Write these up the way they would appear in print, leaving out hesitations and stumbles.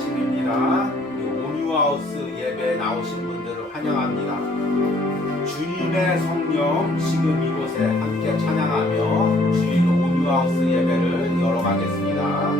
아침입니다. 온유하우스 예배에 나오신 분들을 환영합니다. 주님의 성령 지금 이곳에 함께 찬양하며 주일 온유하우스 예배를 열어가겠습니다.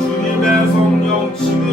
주님의 성령 지금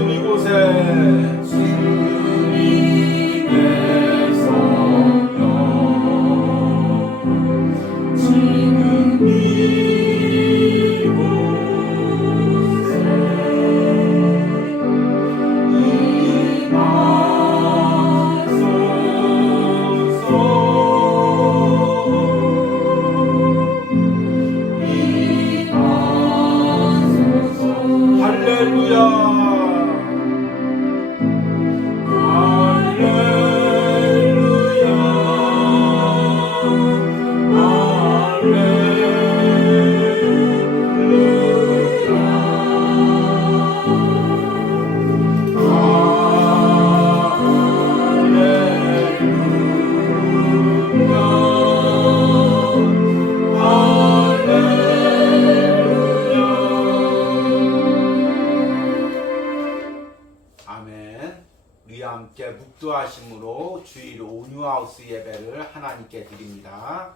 함께 묵도하심으로 주일 온유하우스 예배를 하나님께 드립니다.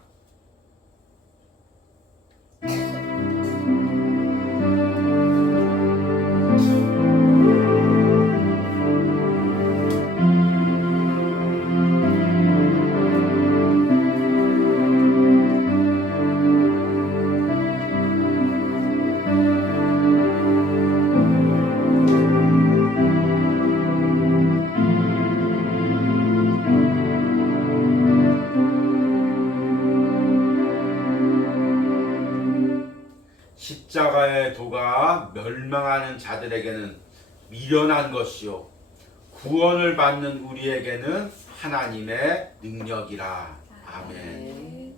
십자가의 도가 멸망하는 자들에게는 미련한 것이요 구원을 받는 우리에게는 하나님의 능력이라. 아멘.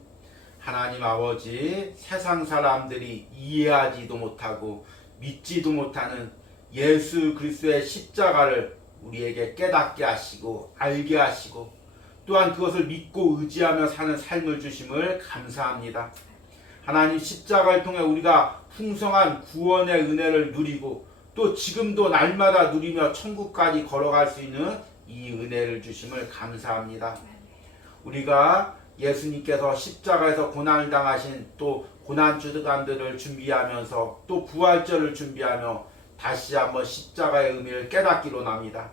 하나님 아버지, 세상 사람들이 이해하지도 못하고 믿지도 못하는 예수 그리스도의 십자가를 우리에게 깨닫게 하시고 알게 하시고 또한 그것을 믿고 의지하며 사는 삶을 주심을 감사합니다. 하나님, 십자가를 통해 우리가 풍성한 구원의 은혜를 누리고 또 지금도 날마다 누리며 천국까지 걸어갈 수 있는 이 은혜를 주심을 감사합니다. 우리가 예수님께서 십자가에서 고난을 당하신 또 고난주간들을 준비하면서 또 부활절을 준비하며 다시 한번 십자가의 의미를 깨닫기로 납니다.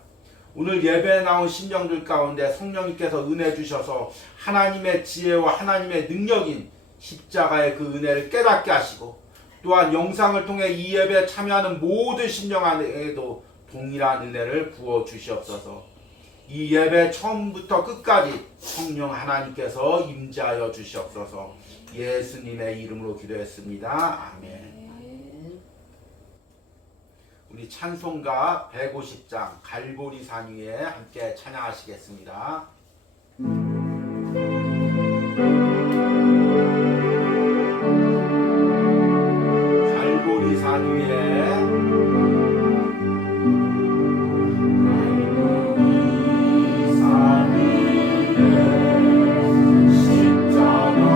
오늘 예배에 나온 심령들 가운데 성령님께서 은혜 주셔서 하나님의 지혜와 하나님의 능력인 십자가의 그 은혜를 깨닫게 하시고 또한 영상을 통해 이 예배에 참여하는 모든 심령에게도 동일한 은혜를 부어 주시옵소서. 이 예배 처음부터 끝까지 성령 하나님께서 임재하여 주시옵소서. 예수님의 이름으로 기도했습니다. 아멘. 우리 찬송가 150장 갈보리산 위에 함께 찬양하시겠습니다. 산 위에 십자가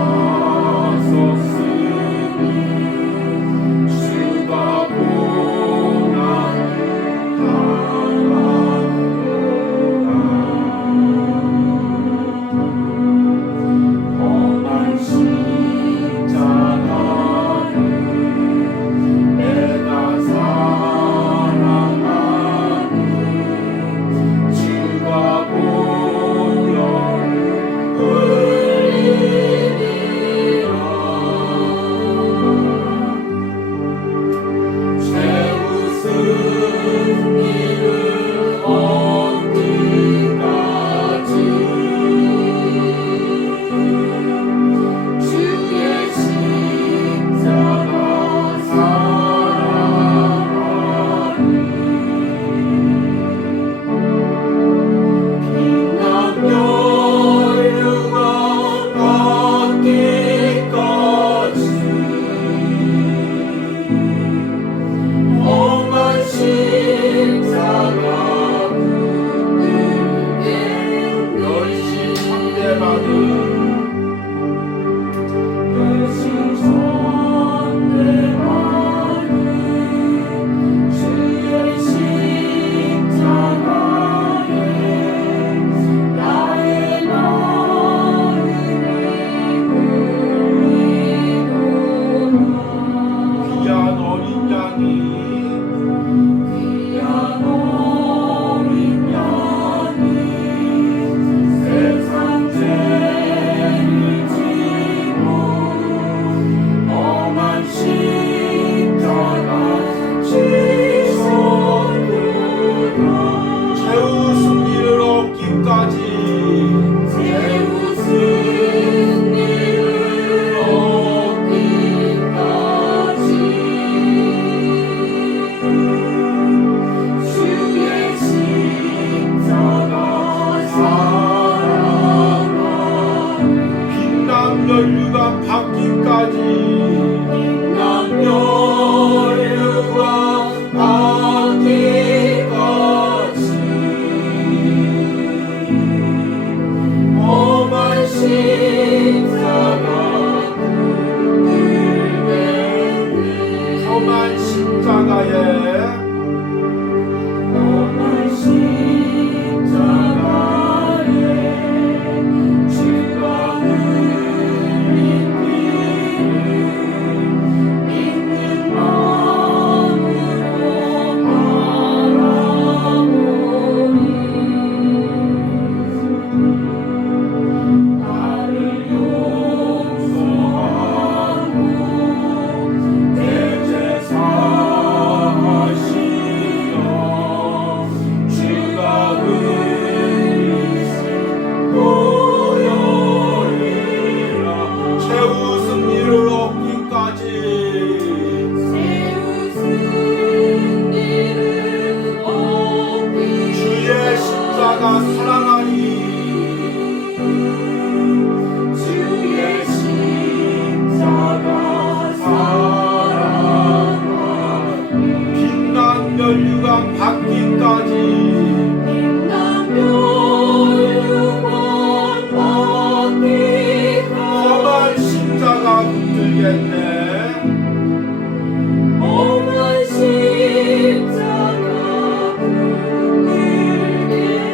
십자가에 멸류관 받기까지 험한 십자가 붙들겠네.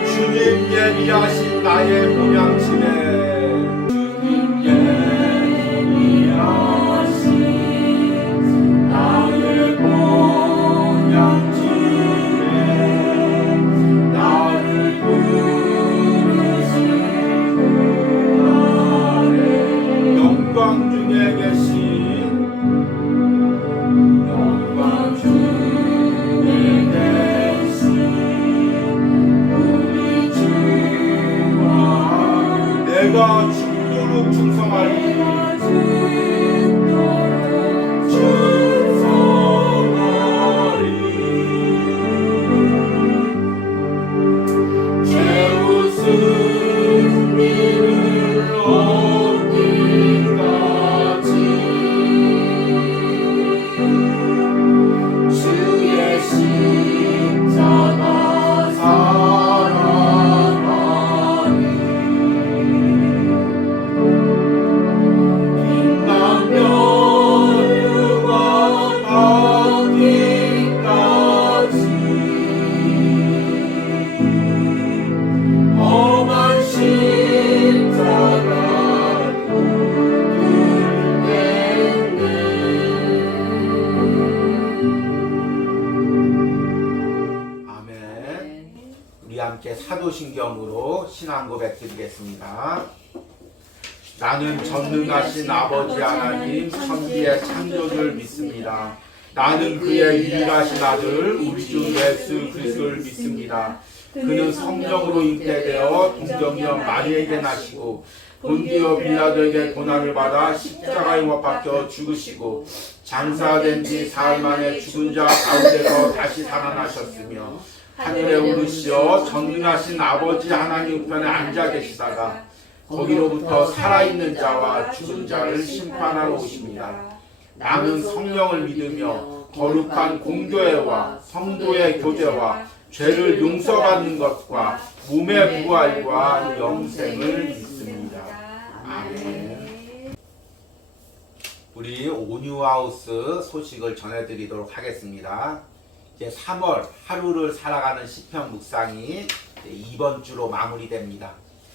주님 예비하신 나의 본향집에 내가 죽도록 충성하리. 죄우 승리를 얻기까지 주의 십자가 사랑하리. 함께 사도신경으로 신앙 고백 드리겠습니다. 나는 전능하신 아버지 하나님 천지의 창조주를 믿습니다. 나는 그의 유일하신 아들 우리 주 예수 그리스도를 믿습니다. 그는 성령으로 잉태되어 동정녀 마리에게 나시고 본디오 빌라도에게 고난을 받아 십자가에 못 박혀 죽으시고 장사된 지 사흘 만에 죽은 자 가운데서 다시 살아나셨으며 하늘에 오르시어 전능하신 아버지 하나님 우편에 앉아 계시다가 거기로부터 살아있는 자와 죽은 자를 심판하러 오십니다. 나는 성령을 믿으며 거룩한 공교회와 성도의 교제와 죄를 용서받는 것과 몸의 부활과 영생을 믿습니다. 아멘. 우리 온유하우스 소식을 전해드리도록 하겠습니다. 이제 3월 하루를 살아가는 시편 묵상이 이번 주로 마무리됩니다.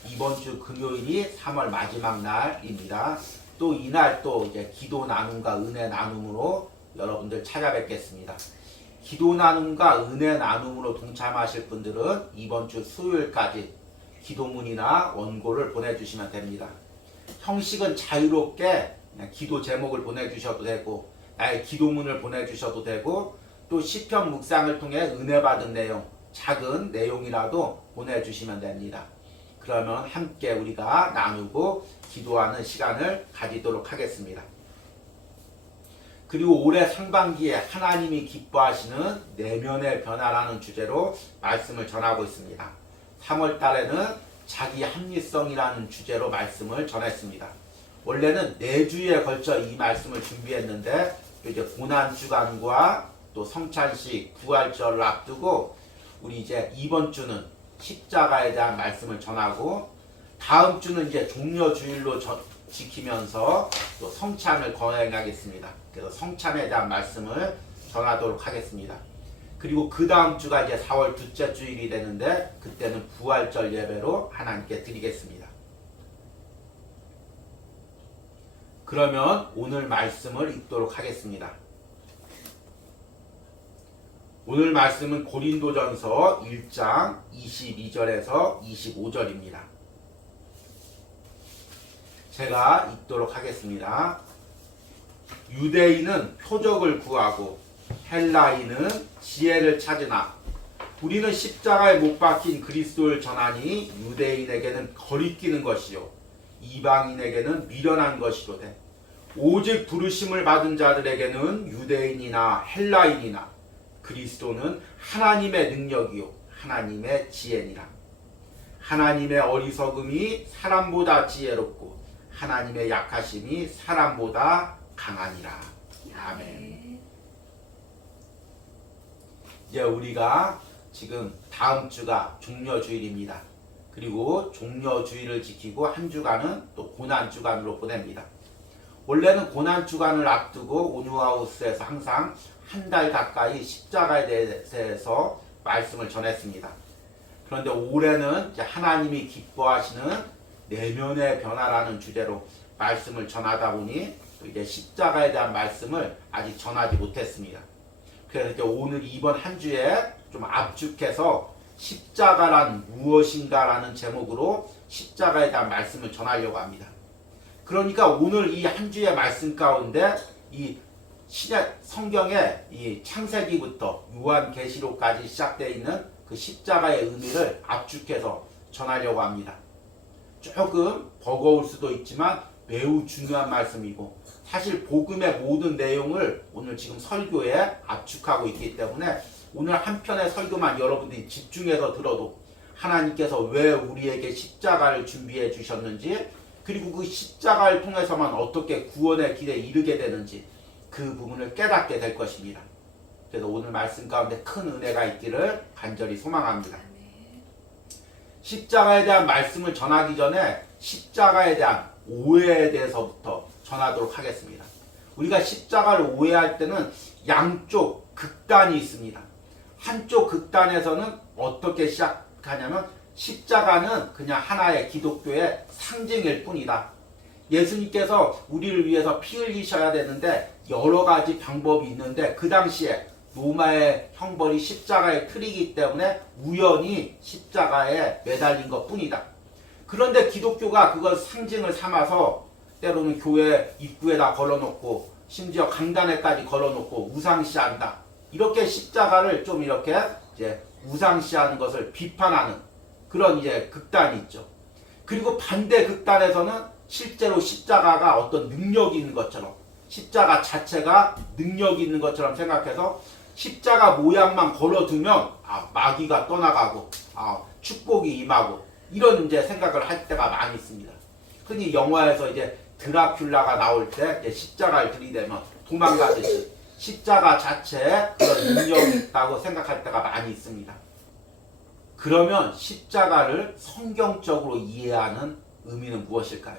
이번 주 금요일이 3월 마지막 날입니다. 또 이날 또 이제 기도 나눔과 은혜 나눔으로 여러분들 찾아뵙겠습니다. 기도 나눔과 은혜 나눔으로 동참하실 분들은 이번 주 수요일까지 기도문이나 원고를 보내주시면 됩니다. 형식은 자유롭게 그냥 기도 제목을 보내주셔도 되고 나의 기도문을 보내주셔도 되고 또 시편 묵상을 통해 은혜 받은 내용, 작은 내용이라도 보내주시면 됩니다. 그러면 함께 우리가 나누고 기도하는 시간을 가지도록 하겠습니다. 그리고 올해 상반기에 하나님이 기뻐하시는 내면의 변화라는 주제로 말씀을 전하고 있습니다. 3월 달에는 자기 합리성이라는 주제로 말씀을 전했습니다. 원래는 4주에 걸쳐 이 말씀을 준비했는데 이제 고난주간과 또 성찬식, 부활절을 앞두고 우리 이제 이번 주는 십자가에 대한 말씀을 전하고 다음 주는 이제 종려주일로 지키면서 또 성찬을 거행하겠습니다. 그래서 성찬에 대한 말씀을 전하도록 하겠습니다. 그리고 그 다음 주가 이제 4월 둘째 주일이 되는데 그때는 부활절 예배로 하나님께 드리겠습니다. 그러면 오늘 말씀을 읽도록 하겠습니다. 오늘 말씀은 고린도전서 1장 22절에서 25절입니다. 제가 읽도록 하겠습니다. 유대인은 표적을 구하고 헬라인은 지혜를 찾으나 우리는 십자가에 못 박힌 그리스도를 전하니 유대인에게는 거리끼는 것이요 이방인에게는 미련한 것이로되 오직 부르심을 받은 자들에게는 유대인이나 헬라인이나 그리스도는 하나님의 능력이요 하나님의 지혜니라. 하나님의 어리석음이 사람보다 지혜롭고 하나님의 약하심이 사람보다 강하니라. 아멘. 이제 우리가 지금 다음 주가 종려주일입니다. 그리고 종려주일을 지키고 한 주간은 또 고난주간으로 보냅니다. 원래는 고난주간을 앞두고 온유하우스에서 항상 한 달 가까이 십자가에 대해서 말씀을 전했습니다. 그런데 올해는 이제 하나님이 기뻐하시는 내면의 변화라는 주제로 말씀을 전하다 보니 또 이제 십자가에 대한 말씀을 아직 전하지 못했습니다. 그래서 이제 오늘 이번 한 주에 좀 압축해서 십자가란 무엇인가라는 제목으로 십자가에 대한 말씀을 전하려고 합니다. 그러니까 오늘 이 한 주의 말씀 가운데 이 신약 성경의 이 창세기부터 요한계시록까지 시작되어 있는 그 십자가의 의미를 압축해서 전하려고 합니다. 조금 버거울 수도 있지만 매우 중요한 말씀이고 사실 복음의 모든 내용을 오늘 지금 설교에 압축하고 있기 때문에 오늘 한 편의 설교만 여러분들이 집중해서 들어도 하나님께서 왜 우리에게 십자가를 준비해 주셨는지 그리고 그 십자가를 통해서만 어떻게 구원의 길에 이르게 되는지 그 부분을 깨닫게 될 것입니다. 그래서 오늘 말씀 가운데 큰 은혜가 있기를 간절히 소망합니다. 십자가에 대한 말씀을 전하기 전에 십자가에 대한 오해에 대해서부터 전하도록 하겠습니다. 우리가 십자가를 오해할 때는 양쪽 극단이 있습니다. 한쪽 극단에서는 어떻게 시작하냐면 십자가는 그냥 하나의 기독교의 상징일 뿐이다. 예수님께서 우리를 위해서 피 흘리셔야 되는데 여러 가지 방법이 있는데 그 당시에 로마의 형벌이 십자가에 틀이기 때문에 우연히 십자가에 매달린 것 뿐이다. 그런데 기독교가 그걸 상징을 삼아서 때로는 교회 입구에다 걸어놓고 심지어 강단에까지 걸어놓고 우상시한다. 이렇게 십자가를 좀 이렇게 이제 우상시하는 것을 비판하는 그런 이제 극단이 있죠. 그리고 반대 극단에서는 실제로 십자가가 어떤 능력이 있는 것처럼 십자가 자체가 능력이 있는 것처럼 생각해서 십자가 모양만 걸어두면 마귀가 떠나가고 축복이 임하고 이런 이제 생각을 할 때가 많이 있습니다. 흔히 영화에서 이제 드라큘라가 나올 때 이제 십자가를 들이대면 도망가듯이 십자가 자체에 그런 능력이 있다고 생각할 때가 많이 있습니다. 그러면 십자가를 성경적으로 이해하는 의미는 무엇일까요?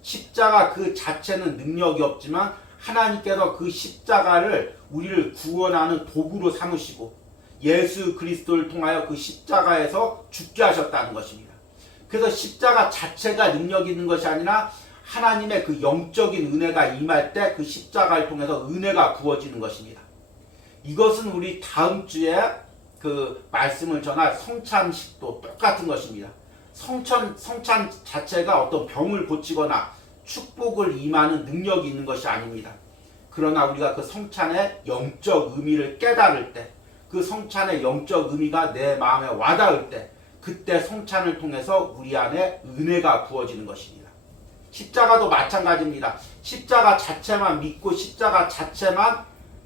십자가 그 자체는 능력이 없지만 하나님께서 그 십자가를 우리를 구원하는 도구로 삼으시고 예수 그리스도를 통하여 그 십자가에서 죽게 하셨다는 것입니다. 그래서 십자가 자체가 능력이 있는 것이 아니라 하나님의 그 영적인 은혜가 임할 때 그 십자가를 통해서 은혜가 부어지는 것입니다. 이것은 우리 다음 주에 그 말씀을 전할 성찬식도 똑같은 것입니다. 성찬 자체가 어떤 병을 고치거나 축복을 임하는 능력이 있는 것이 아닙니다. 그러나 우리가 그 성찬의 영적 의미를 깨달을 때, 그 성찬의 영적 의미가 내 마음에 와닿을 때, 그때 성찬을 통해서 우리 안에 은혜가 부어지는 것입니다. 십자가도 마찬가지입니다. 십자가 자체만 믿고 십자가 자체만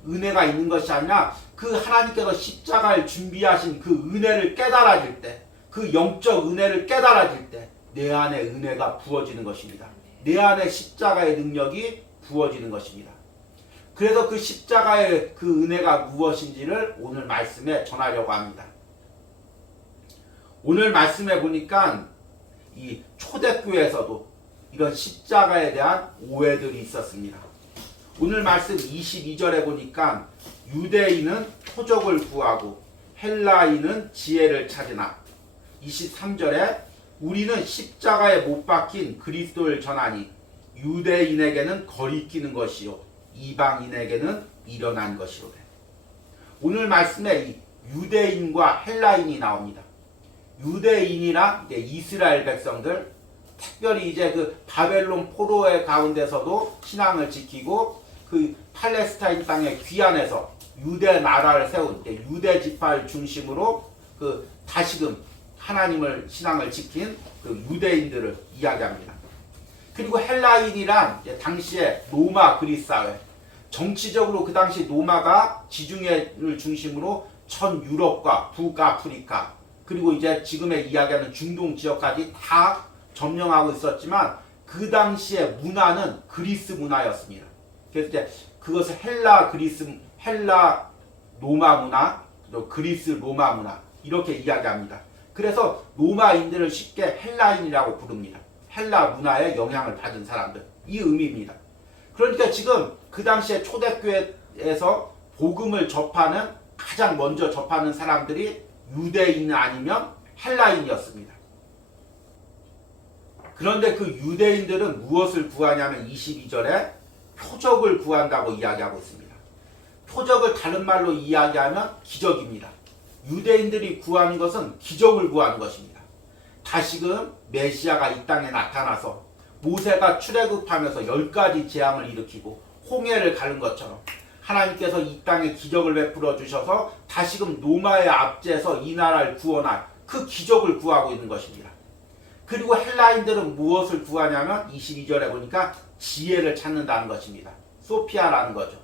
은혜가 있는 것이 아니라 그 하나님께서 십자가를 준비하신 그 은혜를 깨달아질 때, 그 영적 은혜를 깨달아질 때 내 안에 은혜가 부어지는 것입니다. 내 안에 십자가의 능력이 부어지는 것입니다. 그래서 그 십자가의 그 은혜가 무엇인지를 오늘 말씀에 전하려고 합니다. 오늘 말씀에 보니까 이 초대교회에서도 이런 십자가에 대한 오해들이 있었습니다. 오늘 말씀 22절에 보니까 유대인은 표적을 구하고 헬라인은 지혜를 찾으나 23절에 우리는 십자가에 못 박힌 그리스도를 전하니 유대인에게는 거리끼는 것이요 이방인에게는 미련한 것이로되. 오늘 말씀에 이 유대인과 헬라인이 나옵니다. 유대인이란 이스라엘 백성들, 특별히 이제 그 바벨론 포로의 가운데서도 신앙을 지키고 그 팔레스타인 땅에 귀환해서 유대 나라를 세운 유대 지파를 중심으로 그 다시금 하나님을 신앙을 지킨 그 유대인들을 이야기합니다. 그리고 헬라인이란 당시에 로마 그리스 사회, 정치적으로 그 당시 로마가 지중해를 중심으로 전 유럽과 북아프리카 그리고 이제 지금의 이야기하는 중동 지역까지 다 점령하고 있었지만 그 당시의 문화는 그리스 문화였습니다. 그래서 이제 그것을 헬라 로마 문화, 또 그리스 로마 문화 이렇게 이야기합니다. 그래서 로마인들을 쉽게 헬라인이라고 부릅니다. 헬라 문화에 영향을 받은 사람들, 이 의미입니다. 그러니까 지금 그 당시에 초대교회에서 복음을 접하는 가장 먼저 접하는 사람들이 유대인 아니면 헬라인이었습니다. 그런데 그 유대인들은 무엇을 구하냐면 22절에 표적을 구한다고 이야기하고 있습니다. 표적을 다른 말로 이야기하면 기적입니다. 유대인들이 구하는 것은 기적을 구하는 것입니다. 다시금 메시아가 이 땅에 나타나서 모세가 출애굽하면서 10가지 재앙을 일으키고 홍해를 가른 것처럼 하나님께서 이 땅에 기적을 베풀어 주셔서 다시금 로마의 압제에서 이 나라를 구원할 그 기적을 구하고 있는 것입니다. 그리고 헬라인들은 무엇을 구하냐면 22절에 보니까 지혜를 찾는다는 것입니다. 소피아라는 거죠.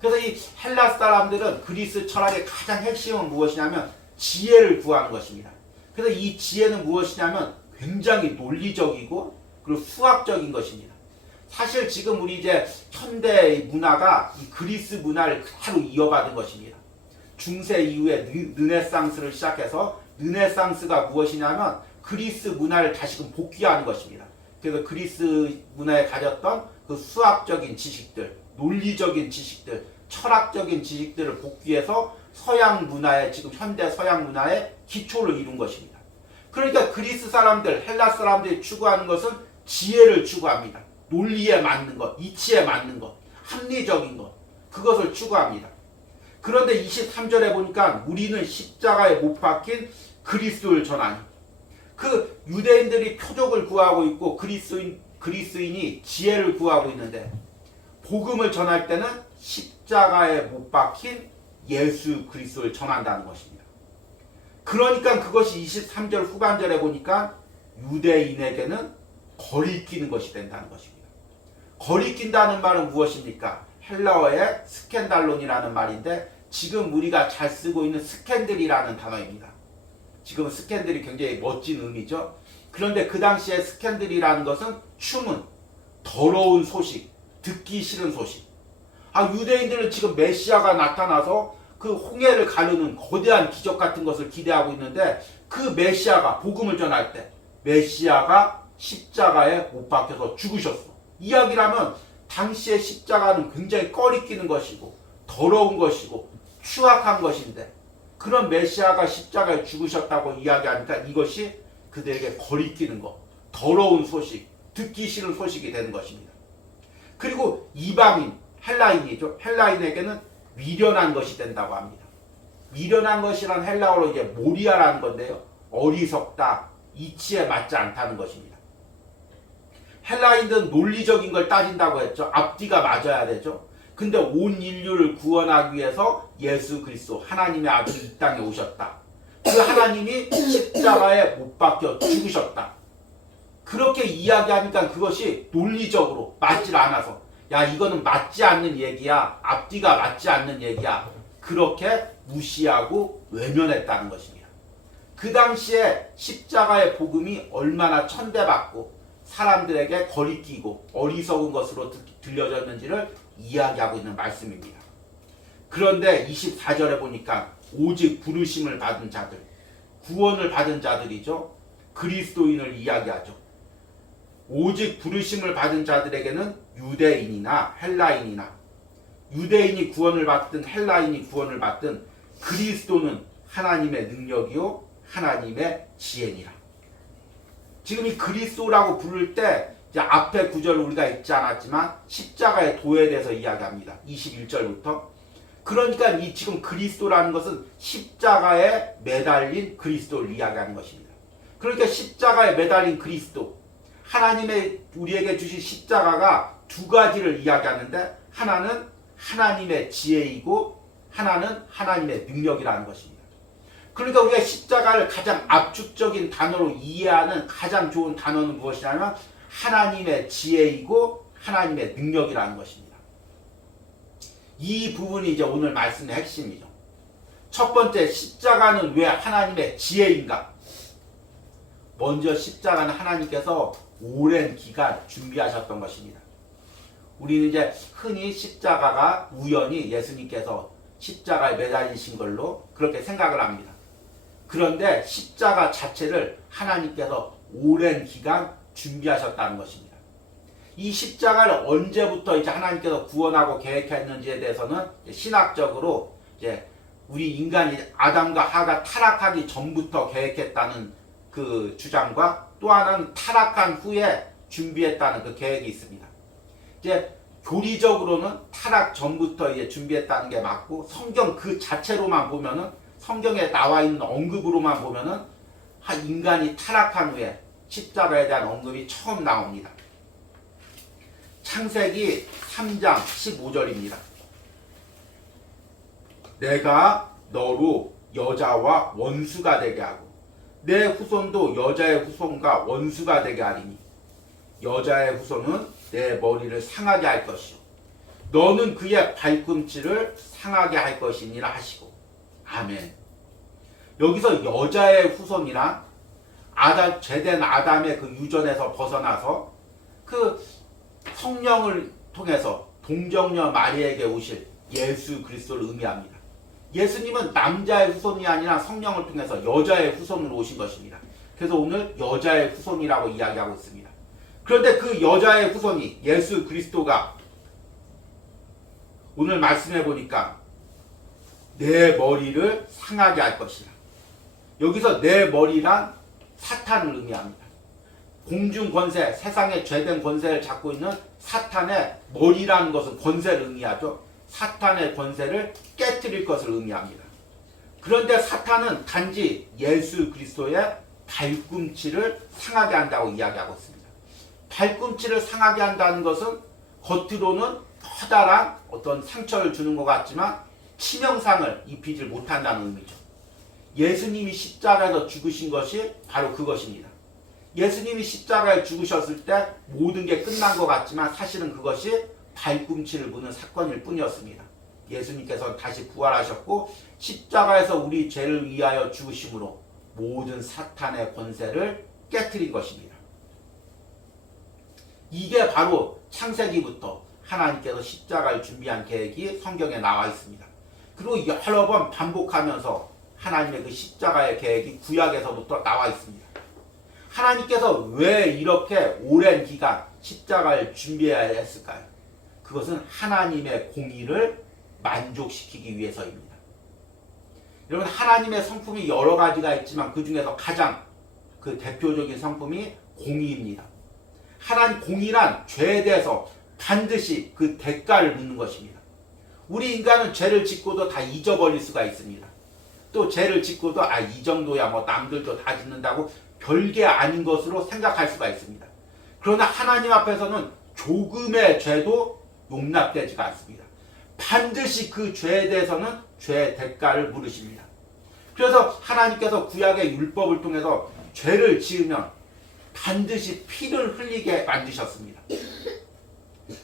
그래서 이 헬라 사람들은 그리스 철학의 가장 핵심은 무엇이냐면 지혜를 구하는 것입니다. 그래서 이 지혜는 무엇이냐면 굉장히 논리적이고 그리고 수학적인 것입니다. 사실 지금 우리 이제 현대 문화가 이 그리스 문화를 그대로 이어받은 것입니다. 중세 이후에 르네상스를 시작해서 르네상스가 무엇이냐면 그리스 문화를 다시금 복귀하는 것입니다. 그래서 그리스 문화에 가졌던 그 수학적인 지식들, 논리적인 지식들, 철학적인 지식들을 복귀해서 서양 문화에 지금 현대 서양 문화의 기초를 이룬 것입니다. 그러니까 그리스 사람들, 헬라 사람들이 추구하는 것은 지혜를 추구합니다. 논리에 맞는 것, 이치에 맞는 것, 합리적인 것, 그것을 추구합니다. 그런데 23절에 보니까 우리는 십자가에 못 박힌 그리스도를 전하니, 그 유대인들이 표적을 구하고 있고 그리스인이 지혜를 구하고 있는데 복음을 전할 때는 십자가에 못 박힌 예수 그리스도를 전한다는 것입니다. 그러니까 그것이 23절 후반절에 보니까 유대인에게는 거리끼는 것이 된다는 것입니다. 거리낀다는 말은 무엇입니까? 헬라어의 스캔달론이라는 말인데 지금 우리가 잘 쓰고 있는 스캔들이라는 단어입니다. 지금 스캔들이 굉장히 멋진 의미죠. 그런데 그 당시에 스캔들이라는 것은 추문, 더러운 소식, 듣기 싫은 소식. 유대인들은 지금 메시아가 나타나서 그 홍해를 가르는 거대한 기적 같은 것을 기대하고 있는데 그 메시아가 복음을 전할 때 메시아가 십자가에 못 박혀서 죽으셨어. 이야기라면 당시의 십자가는 굉장히 꺼리끼는 것이고 더러운 것이고 추악한 것인데 그런 메시아가 십자가에 죽으셨다고 이야기하니까 이것이 그들에게 거리끼는 것, 더러운 소식, 듣기 싫은 소식이 되는 것입니다. 그리고 이방인, 헬라인이죠. 헬라인에게는 미련한 것이 된다고 합니다. 미련한 것이란 헬라어로 이제 모리아라는 건데요. 어리석다, 이치에 맞지 않다는 것입니다. 헬라인들은 논리적인 걸 따진다고 했죠. 앞뒤가 맞아야 되죠. 근데 온 인류를 구원하기 위해서 예수 그리스도 하나님의 아들이 이 땅에 오셨다. 그 하나님이 십자가에 못 박혀 죽으셨다. 그렇게 이야기하니까 그것이 논리적으로 맞질 않아서 야 이거는 맞지 않는 얘기야. 앞뒤가 맞지 않는 얘기야. 그렇게 무시하고 외면했다는 것입니다. 그 당시에 십자가의 복음이 얼마나 천대받고 사람들에게 거리끼고 어리석은 것으로 들려졌는지를 이야기하고 있는 말씀입니다. 그런데 24절에 보니까 오직 부르심을 받은 자들, 구원을 받은 자들이죠. 그리스도인을 이야기하죠. 오직 부르심을 받은 자들에게는 유대인이나 헬라인이나 유대인이 구원을 받든 헬라인이 구원을 받든 그리스도는 하나님의 능력이요 하나님의 지혜니라. 지금 이 그리스도라고 부를 때 이제 앞에 구절 우리가 읽지 않았지만 십자가의 도에 대해서 이야기합니다. 21절부터. 그러니까 이 지금 그리스도라는 것은 십자가에 매달린 그리스도를 이야기하는 것입니다. 그러니까 십자가에 매달린 그리스도, 하나님의 우리에게 주신 십자가가 두 가지를 이야기하는데 하나는 하나님의 지혜이고 하나는 하나님의 능력이라는 것입니다. 그러니까 우리가 십자가를 가장 압축적인 단어로 이해하는 가장 좋은 단어는 무엇이냐면 하나님의 지혜이고 하나님의 능력이라는 것입니다. 이 부분이 이제 오늘 말씀의 핵심이죠. 첫 번째, 십자가는 왜 하나님의 지혜인가? 먼저 십자가는 하나님께서 오랜 기간 준비하셨던 것입니다. 우리는 이제 흔히 십자가가 우연히 예수님께서 십자가에 매달리신 걸로 그렇게 생각을 합니다. 그런데 십자가 자체를 하나님께서 오랜 기간 준비하셨다는 것입니다. 이 십자가를 언제부터 이제 하나님께서 구원하고 계획했는지에 대해서는 신학적으로 이제 우리 인간이 아담과 하가 타락하기 전부터 계획했다는 그 주장과 또 하나는 타락한 후에 준비했다는 그 계획이 있습니다. 이제 교리적으로는 타락 전부터 이제 준비했다는 게 맞고 성경 그 자체로만 보면은 성경에 나와 있는 언급으로만 보면은 인간이 타락한 후에 십자가에 대한 언급이 처음 나옵니다. 창세기 3장 15절입니다. 내가 너로 여자와 원수가 되게 하고 내 후손도 여자의 후손과 원수가 되게 하리니 여자의 후손은 내 머리를 상하게 할 것이요 너는 그의 발꿈치를 상하게 할 것이니라 하시고 아멘. 여기서 여자의 후손이란 죄된 아담의 그 유전에서 벗어나서 그 성령을 통해서 동정녀 마리아에게 오실 예수 그리스도를 의미합니다. 예수님은 남자의 후손이 아니라 성령을 통해서 여자의 후손으로 오신 것입니다. 그래서 오늘 여자의 후손이라고 이야기하고 있습니다. 그런데 그 여자의 후손이 예수 그리스도가 오늘 말씀해 보니까 내 머리를 상하게 할 것이라. 여기서 내 머리란 사탄을 의미합니다. 공중 권세, 세상의 죄된 권세를 잡고 있는 사탄의 머리라는 것은 권세를 의미하죠. 사탄의 권세를 깨뜨릴 것을 의미합니다. 그런데 사탄은 단지 예수 그리스도의 발꿈치를 상하게 한다고 이야기하고 있습니다. 발꿈치를 상하게 한다는 것은 겉으로는 커다란 어떤 상처를 주는 것 같지만 치명상을 입히지 못한다는 의미죠. 예수님이 십자가에서 죽으신 것이 바로 그것입니다. 예수님이 십자가에 죽으셨을 때 모든 게 끝난 것 같지만 사실은 그것이 발꿈치를 무는 사건일 뿐이었습니다. 예수님께서 다시 부활하셨고 십자가에서 우리 죄를 위하여 죽으심으로 모든 사탄의 권세를 깨뜨린 것입니다. 이게 바로 창세기부터 하나님께서 십자가를 준비한 계획이 성경에 나와 있습니다. 그리고 여러 번 반복하면서 하나님의 그 십자가의 계획이 구약에서부터 나와 있습니다. 하나님께서 왜 이렇게 오랜 기간 십자가를 준비해야 했을까요? 그것은 하나님의 공의를 만족시키기 위해서입니다. 여러분, 하나님의 성품이 여러 가지가 있지만 그 중에서 가장 그 대표적인 성품이 공의입니다. 하나님 공의란 죄에 대해서 반드시 그 대가를 묻는 것입니다. 우리 인간은 죄를 짓고도 다 잊어버릴 수가 있습니다. 또 죄를 짓고도 이 정도야 뭐 남들도 다 짓는다고 별게 아닌 것으로 생각할 수가 있습니다. 그러나 하나님 앞에서는 조금의 죄도 용납되지가 않습니다. 반드시 그 죄에 대해서는 죄의 대가를 물으십니다. 그래서 하나님께서 구약의 율법을 통해서 죄를 지으면 반드시 피를 흘리게 만드셨습니다.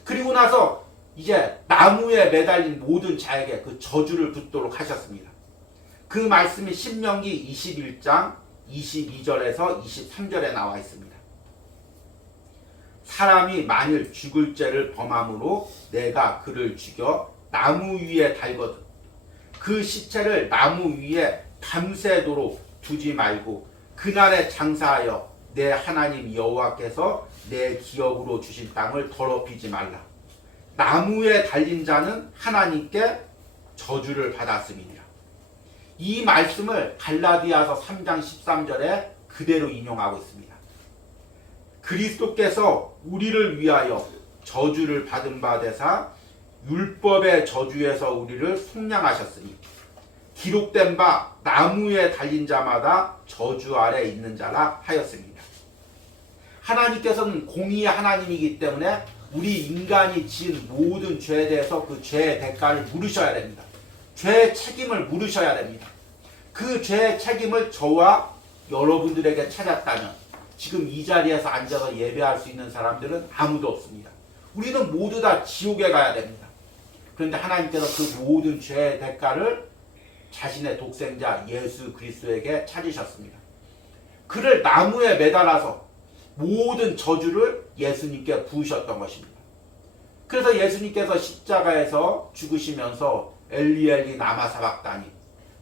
그리고 나서 이제 나무에 매달린 모든 자에게 그 저주를 붙도록 하셨습니다. 그 말씀이 신명기 21장 22절에서 23절에 나와 있습니다. 사람이 만일 죽을 죄를 범함으로 내가 그를 죽여 나무 위에 달거든 그 시체를 나무 위에 밤새도록 두지 말고 그날에 장사하여 내 하나님 여호와께서 내 기업으로 주신 땅을 더럽히지 말라. 나무에 달린 자는 하나님께 저주를 받았음이니라. 이 말씀을 갈라디아서 3장 13절에 그대로 인용하고 있습니다. 그리스도께서 우리를 위하여 저주를 받은 바 되사 율법의 저주에서 우리를 속량하셨으니 기록된 바 나무에 달린 자마다 저주 아래 있는 자라 하였습니다. 하나님께서는 공의의 하나님이기 때문에 우리 인간이 지은 모든 죄에 대해서 그 죄의 대가를 물으셔야 됩니다. 죄의 책임을 물으셔야 됩니다. 그 죄의 책임을 저와 여러분들에게 찾았다면 지금 이 자리에서 앉아서 예배할 수 있는 사람들은 아무도 없습니다. 우리는 모두 다 지옥에 가야 됩니다. 그런데 하나님께서 그 모든 죄의 대가를 자신의 독생자 예수 그리스도에게 찾으셨습니다. 그를 나무에 매달아서 모든 저주를 예수님께 부으셨던 것입니다. 그래서 예수님께서 십자가에서 죽으시면서 엘리 엘리 라마 사박다니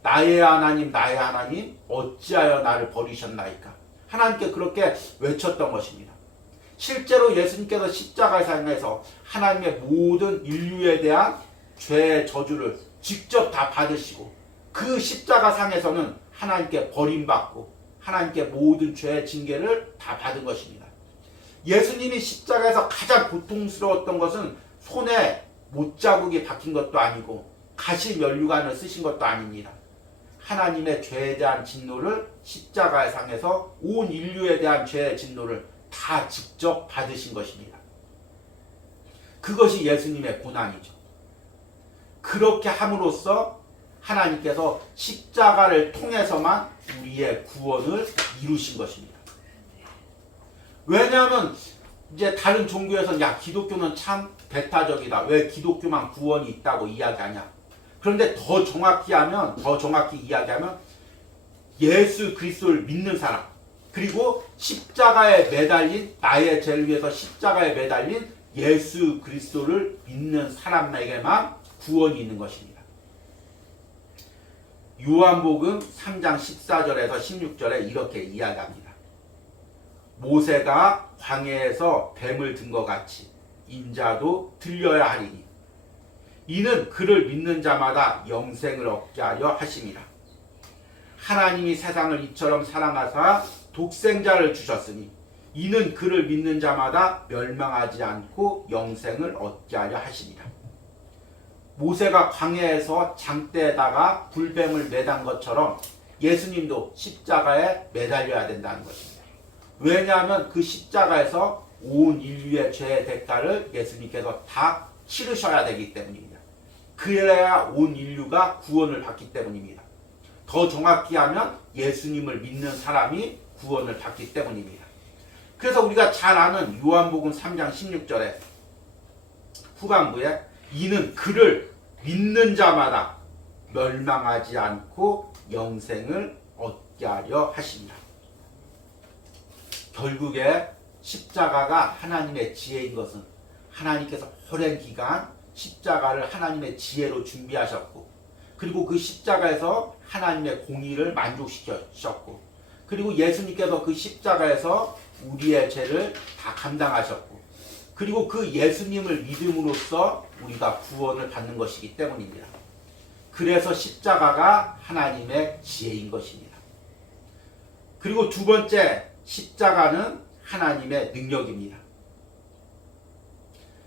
나의 하나님 어찌하여 나를 버리셨나이까 하나님께 그렇게 외쳤던 것입니다. 실제로 예수님께서 십자가상에서 하나님의 모든 인류에 대한 죄의 저주를 직접 다 받으시고 그 십자가상에서는 하나님께 버림받고 하나님께 모든 죄의 징계를 다 받은 것입니다. 예수님이 십자가에서 가장 고통스러웠던 것은 손에 못자국이 박힌 것도 아니고 가시 면류관을 쓰신 것도 아닙니다. 하나님의 죄에 대한 진노를 십자가상에서 온 인류에 대한 죄의 진노를 다 직접 받으신 것입니다. 그것이 예수님의 고난이죠. 그렇게 함으로써 하나님께서 십자가를 통해서만 우리의 구원을 이루신 것입니다. 왜냐하면 이제 다른 종교에서는 야 기독교는 참 배타적이다. 왜 기독교만 구원이 있다고 이야기하냐. 그런데 더 정확히 이야기하면 예수 그리스도를 믿는 사람 그리고 십자가에 매달린 나의 죄를 위해서 십자가에 매달린 예수 그리스도를 믿는 사람에게만 구원이 있는 것입니다. 요한복음 3장 14절에서 16절에 이렇게 이야기합니다. 모세가 광야에서 뱀을 든 것 같이 인자도 들려야 하리니 이는 그를 믿는 자마다 영생을 얻게 하려 하심이라. 하나님이 세상을 이처럼 사랑하사 독생자를 주셨으니 이는 그를 믿는 자마다 멸망하지 않고 영생을 얻게 하려 하심이라. 모세가 광야에서 장대에다가 불뱀을 매단 것처럼 예수님도 십자가에 매달려야 된다는 것입니다. 왜냐하면 그 십자가에서 온 인류의 죄의 대가를 예수님께서 다 치르셔야 되기 때문입니다. 그래야 온 인류가 구원을 받기 때문입니다. 더 정확히 하면 예수님을 믿는 사람이 구원을 받기 때문입니다. 그래서 우리가 잘 아는 요한복음 3장 16절에 후반부에 이는 그를 믿는 자마다 멸망하지 않고 영생을 얻게 하려 하십니다. 결국에 십자가가 하나님의 지혜인 것은 하나님께서 오랜 기간 십자가를 하나님의 지혜로 준비하셨고 그리고 그 십자가에서 하나님의 공의를 만족시키셨고 그리고 예수님께서 그 십자가에서 우리의 죄를 다 감당하셨고 그리고 그 예수님을 믿음으로써 우리가 구원을 받는 것이기 때문입니다. 그래서 십자가가 하나님의 지혜인 것입니다. 그리고 두 번째 십자가는 하나님의 능력입니다.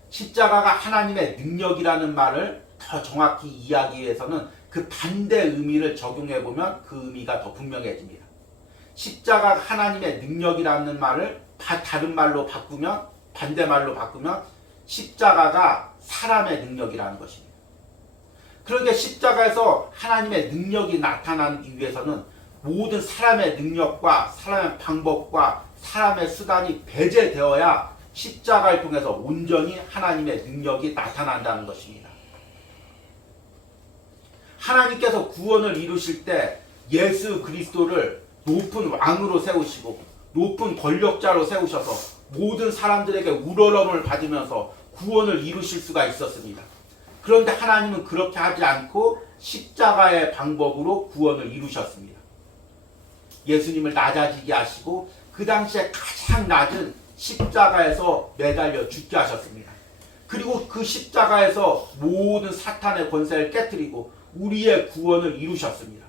십자가가 하나님의 능력이라는 말을 더 정확히 이해하기 위해서는 그 반대 의미를 적용해 보면 그 의미가 더 분명해집니다. 십자가가 하나님의 능력이라는 말을 다른 말로 바꾸면 반대말로 바꾸면 십자가가 사람의 능력이라는 것입니다. 그러니까 십자가에서 하나님의 능력이 나타나기 위해서는 모든 사람의 능력과 사람의 방법과 사람의 수단이 배제되어야 십자가를 통해서 온전히 하나님의 능력이 나타난다는 것입니다. 하나님께서 구원을 이루실 때 예수 그리스도를 높은 왕으로 세우시고 높은 권력자로 세우셔서 모든 사람들에게 우러럼을 받으면서 구원을 이루실 수가 있었습니다. 그런데 하나님은 그렇게 하지 않고 십자가의 방법으로 구원을 이루셨습니다. 예수님을 낮아지게 하시고 그 당시에 가장 낮은 십자가에서 매달려 죽게 하셨습니다. 그리고 그 십자가에서 모든 사탄의 권세를 깨뜨리고 우리의 구원을 이루셨습니다.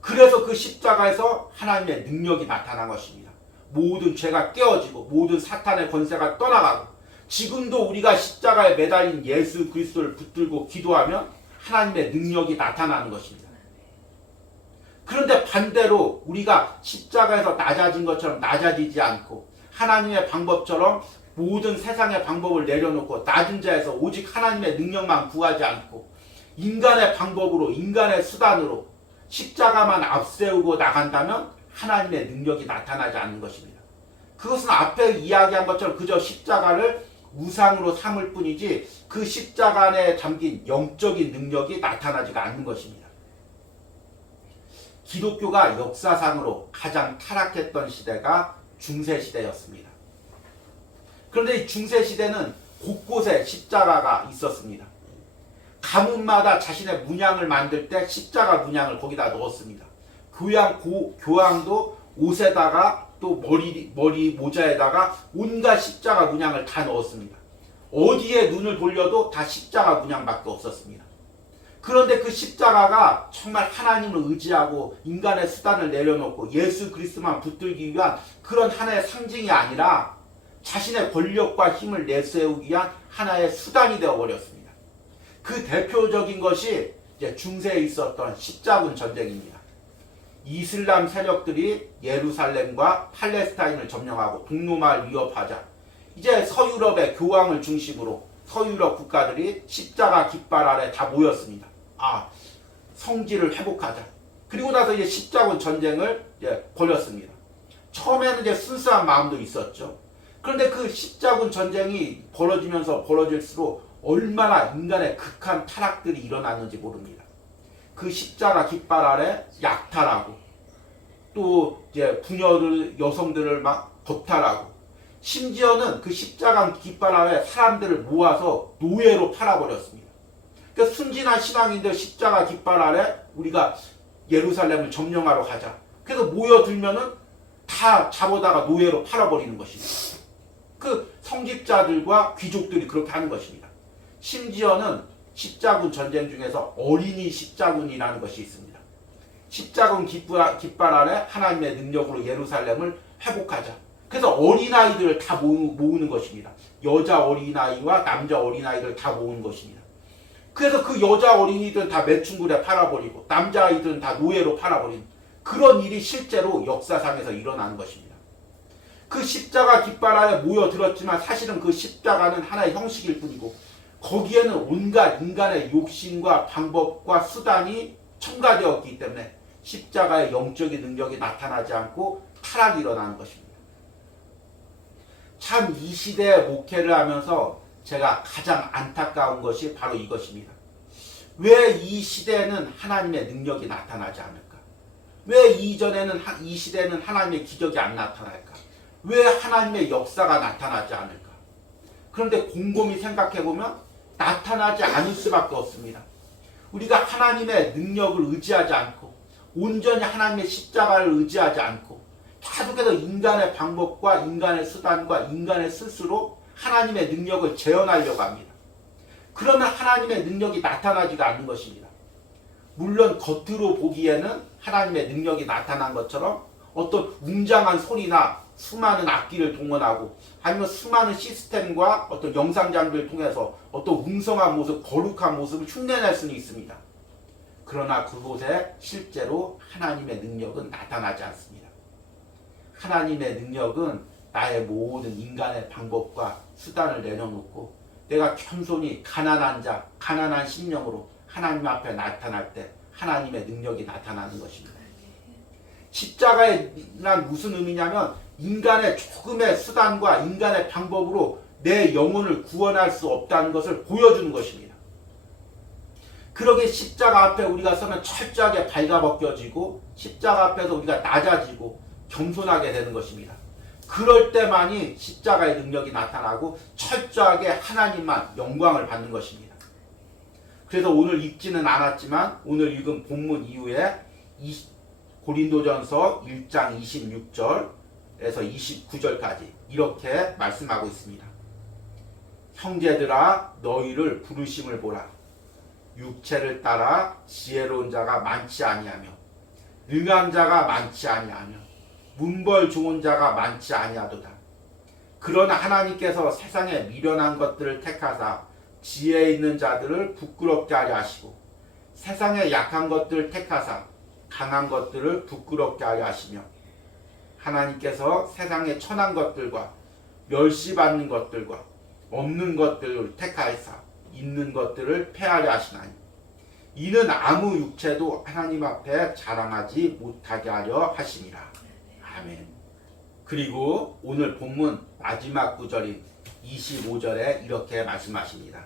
그래서 그 십자가에서 하나님의 능력이 나타난 것입니다. 모든 죄가 깨어지고 모든 사탄의 권세가 떠나가고 지금도 우리가 십자가에 매달린 예수 그리스도를 붙들고 기도하면 하나님의 능력이 나타나는 것입니다. 그런데 반대로 우리가 십자가에서 낮아진 것처럼 낮아지지 않고 하나님의 방법처럼 모든 세상의 방법을 내려놓고 낮은 자에서 오직 하나님의 능력만 구하지 않고 인간의 방법으로 인간의 수단으로 십자가만 앞세우고 나간다면 하나님의 능력이 나타나지 않는 것입니다. 그것은 앞에 이야기한 것처럼 그저 십자가를 우상으로 삼을 뿐이지 그 십자가 안에 담긴 영적인 능력이 나타나지가 않는 것입니다. 기독교가 역사상으로 가장 타락했던 시대가 중세시대였습니다. 그런데 이 중세시대는 곳곳에 십자가가 있었습니다. 가문마다 자신의 문양을 만들 때 십자가 문양을 거기다 넣었습니다. 교황도 옷에다가 또 머리 모자에다가 온갖 십자가 문양을 다 넣었습니다. 어디에 눈을 돌려도 다 십자가 문양밖에 없었습니다. 그런데 그 십자가가 정말 하나님을 의지하고 인간의 수단을 내려놓고 예수 그리스도만 붙들기 위한 그런 하나의 상징이 아니라 자신의 권력과 힘을 내세우기 위한 하나의 수단이 되어버렸습니다. 그 대표적인 것이 이제 중세에 있었던 십자군 전쟁입니다. 이슬람 세력들이 예루살렘과 팔레스타인을 점령하고 동로마을 위협하자 이제 서유럽의 교황을 중심으로 서유럽 국가들이 십자가 깃발 아래 다 모였습니다. 성지를 회복하자. 그리고 나서 이제 십자군 전쟁을 이제 벌였습니다. 처음에는 이제 순수한 마음도 있었죠. 그런데 그 십자군 전쟁이 벌어질수록 얼마나 인간의 극한 타락들이 일어났는지 모릅니다. 그 십자가 깃발 아래 약탈하고 또 이제 부녀들 여성들을 막 겁탈하고 심지어는 그 십자가 깃발 아래 사람들을 모아서 노예로 팔아버렸습니다. 그러니까 순진한 신앙인들 십자가 깃발 아래 우리가 예루살렘을 점령하러 가자. 그래서 모여들면은 다 잡아다가 노예로 팔아버리는 것입니다. 그 성직자들과 귀족들이 그렇게 하는 것입니다. 심지어는 십자군 전쟁 중에서 어린이 십자군이라는 것이 있습니다. 십자군 깃발 아래 하나님의 능력으로 예루살렘을 회복하자. 그래서 어린아이들을 다 모으는 것입니다. 여자 어린아이와 남자 어린아이들을 다 모으는 것입니다. 그래서 그 여자 어린이들은 다 매춘굴에 팔아버리고 남자아이들은 다 노예로 팔아버리는 그런 일이 실제로 역사상에서 일어나는 것입니다. 그 십자가 깃발 아래 모여들었지만 사실은 그 십자가는 하나의 형식일 뿐이고 거기에는 온갖 인간의 욕심과 방법과 수단이 첨가되었기 때문에 십자가의 영적인 능력이 나타나지 않고 타락이 일어나는 것입니다. 참 이 시대에 목회를 하면서 제가 가장 안타까운 것이 바로 이것입니다. 왜 이 시대에는 하나님의 능력이 나타나지 않을까? 왜 이 시대에는 하나님의 기적이 안 나타날까? 왜 하나님의 역사가 나타나지 않을까? 그런데 곰곰이 생각해보면 나타나지 않을 수밖에 없습니다. 우리가 하나님의 능력을 의지하지 않고 온전히 하나님의 십자가를 의지하지 않고 계속해서 인간의 방법과 인간의 수단과 인간의 스스로 하나님의 능력을 재현하려고 합니다. 그러면 하나님의 능력이 나타나지가 않는 것입니다. 물론 겉으로 보기에는 하나님의 능력이 나타난 것처럼 어떤 웅장한 소리나 수많은 악기를 동원하고 아니면 수많은 시스템과 어떤 영상 장비를 통해서 어떤 웅성한 모습, 거룩한 모습을 흉내낼 수는 있습니다. 그러나 그곳에 실제로 하나님의 능력은 나타나지 않습니다. 하나님의 능력은 나의 모든 인간의 방법과 수단을 내려놓고 내가 겸손히 가난한 자, 가난한 심령으로 하나님 앞에 나타날 때 하나님의 능력이 나타나는 것입니다. 십자가란 무슨 의미냐면 인간의 조금의 수단과 인간의 방법으로 내 영혼을 구원할 수 없다는 것을 보여주는 것입니다. 그러기에 십자가 앞에 우리가 서면 철저하게 발가벗겨지고 십자가 앞에서 우리가 낮아지고 겸손하게 되는 것입니다. 그럴 때만이 십자가의 능력이 나타나고 철저하게 하나님만 영광을 받는 것입니다. 그래서 오늘 읽지는 않았지만 오늘 읽은 본문 이후에 고린도전서 1장 26절에서 29절까지 이렇게 말씀하고 있습니다. 형제들아 너희를 부르심을 보라. 육체를 따라 지혜로운 자가 많지 아니하며 능한 자가 많지 아니하며 문벌 좋은 자가 많지 아니하도다. 그러나 하나님께서 세상에 미련한 것들을 택하사 지혜 있는 자들을 부끄럽게 하려 하시고 세상에 약한 것들을 택하사 강한 것들을 부끄럽게 하려 하시며 하나님께서 세상에 천한 것들과 멸시받는 것들과 없는 것들을 택하사 있는 것들을 폐하려 하시나니 이는 아무 육체도 하나님 앞에 자랑하지 못하게 하려 하심이라. 아멘. 그리고 오늘 본문 마지막 구절인 25절에 이렇게 말씀하십니다.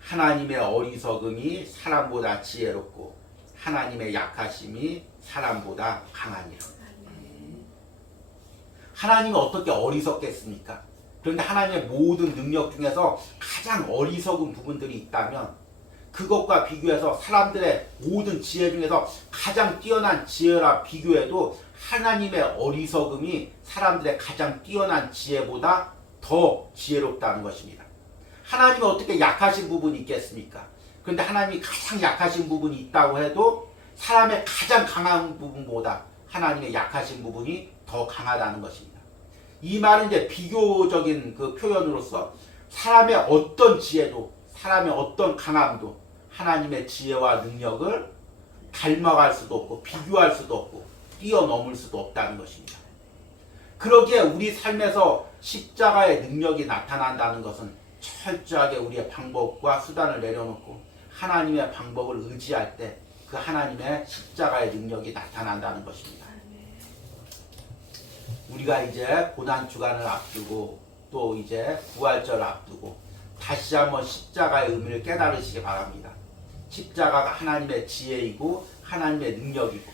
하나님의 어리석음이 사람보다 지혜롭고 하나님의 약하심이 사람보다 강하니라. 하나님은 어떻게 어리석겠습니까? 그런데 하나님의 모든 능력 중에서 가장 어리석은 부분들이 있다면 그것과 비교해서 사람들의 모든 지혜 중에서 가장 뛰어난 지혜와 비교해도 하나님의 어리석음이 사람들의 가장 뛰어난 지혜보다 더 지혜롭다는 것입니다. 하나님은 어떻게 약하신 부분이 있겠습니까? 그런데 하나님이 가장 약하신 부분이 있다고 해도 사람의 가장 강한 부분보다 하나님의 약하신 부분이 더 강하다는 것입니다. 이 말은 이제 비교적인 그 표현으로서 사람의 어떤 지혜도 사람의 어떤 강함도 하나님의 지혜와 능력을 닮아갈 수도 없고 비교할 수도 없고 뛰어넘을 수도 없다는 것입니다. 그러기에 우리 삶에서 십자가의 능력이 나타난다는 것은 철저하게 우리의 방법과 수단을 내려놓고 하나님의 방법을 의지할 때 그 하나님의 십자가의 능력이 나타난다는 것입니다. 우리가 이제 고난주간을 앞두고 또 이제 부활절을 앞두고 다시 한번 십자가의 의미를 깨달으시기 바랍니다. 십자가가 하나님의 지혜이고 하나님의 능력이고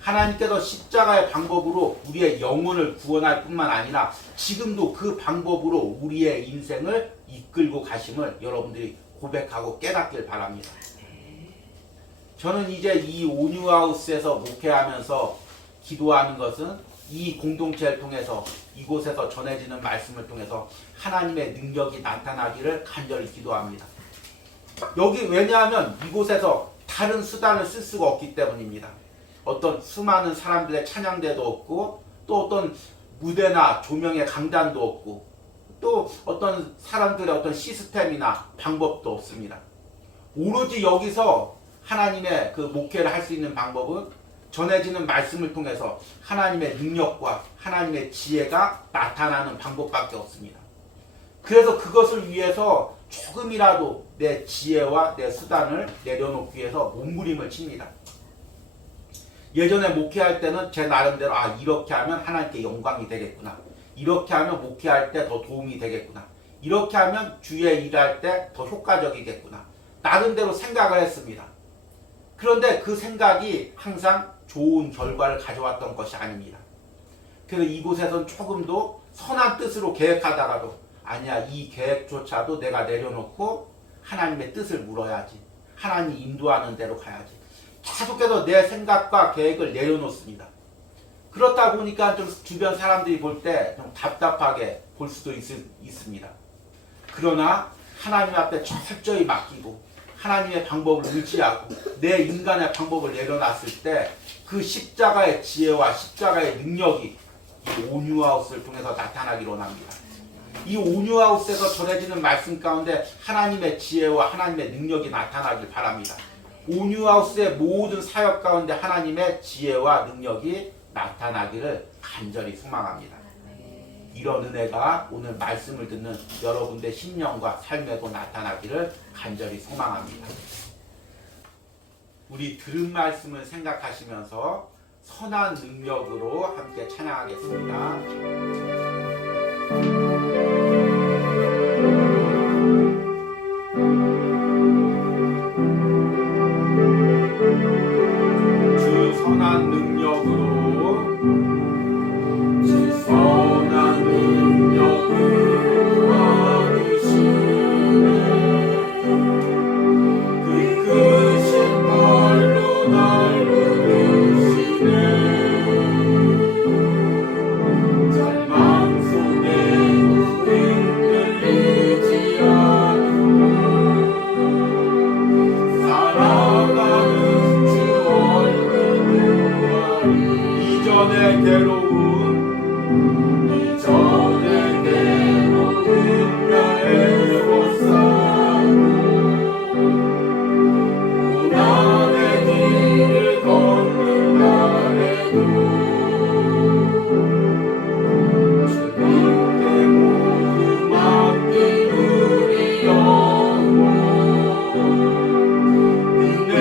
하나님께서 십자가의 방법으로 우리의 영혼을 구원할 뿐만 아니라 지금도 그 방법으로 우리의 인생을 이끌고 가심을 여러분들이 고백하고 깨닫길 바랍니다. 저는 이제 이 온유하우스에서 목회하면서 기도하는 것은 이 공동체를 통해서 이곳에서 전해지는 말씀을 통해서 하나님의 능력이 나타나기를 간절히 기도합니다. 여기 왜냐하면 이곳에서 다른 수단을 쓸 수가 없기 때문입니다. 어떤 수많은 사람들의 찬양대도 없고 또 어떤 무대나 조명의 강단도 없고 또 어떤 사람들의 어떤 시스템이나 방법도 없습니다. 오로지 여기서 하나님의 그 목회를 할 수 있는 방법은 전해지는 말씀을 통해서 하나님의 능력과 하나님의 지혜가 나타나는 방법밖에 없습니다. 그래서 그것을 위해서 조금이라도 내 지혜와 내 수단을 내려놓기 위해서 몸부림을 칩니다. 예전에 목회할 때는 제 나름대로 이렇게 하면 하나님께 영광이 되겠구나. 이렇게 하면 목회할 때 더 도움이 되겠구나. 이렇게 하면 주에 일할 때 더 효과적이겠구나. 나름대로 생각을 했습니다. 그런데 그 생각이 항상 좋은 결과를 가져왔던 것이 아닙니다. 그래서 이곳에서는 조금도 선한 뜻으로 계획하다가도 아니야, 이 계획조차도 내가 내려놓고 하나님의 뜻을 물어야지. 하나님이 인도하는 대로 가야지. 계속해서 내 생각과 계획을 내려놓습니다. 그렇다 보니까 좀 주변 사람들이 볼 때 좀 답답하게 볼 수도 있습니다. 그러나 하나님 앞에 철저히 맡기고 하나님의 방법을 의지하고 내 인간의 방법을 내려놨을 때 그 십자가의 지혜와 십자가의 능력이 이 온유하우스를 통해서 나타나기를 원합니다. 이 온유하우스에서 전해지는 말씀 가운데 하나님의 지혜와 하나님의 능력이 나타나길 바랍니다. 온유하우스의 모든 사역 가운데 하나님의 지혜와 능력이 나타나기를 간절히 소망합니다. 이런 은혜가 오늘 말씀을 듣는 여러분의 심령과 삶에도 나타나기를 간절히 소망합니다. 우리 들은 말씀을 생각하시면서 선한 능력으로 함께 찬양하겠습니다. 선한 능력으로 선한 능력을 받으시네 그 크신 발로 날 부르시네 절망 속에도 흔들리지 않아 이전의 괴로움 면해못 사고 고난의 길을 걷는다 해도 주님께 모두 맡긴 우리 영혼 내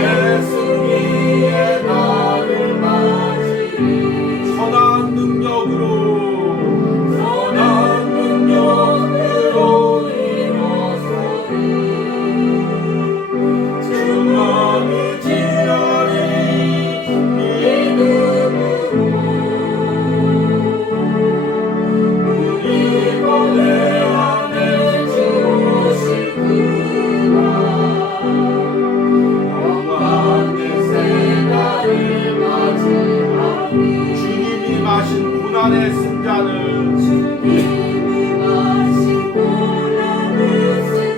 승리의 날을 맞으리 선한 능력으로 주님이 마신 고난의 승자는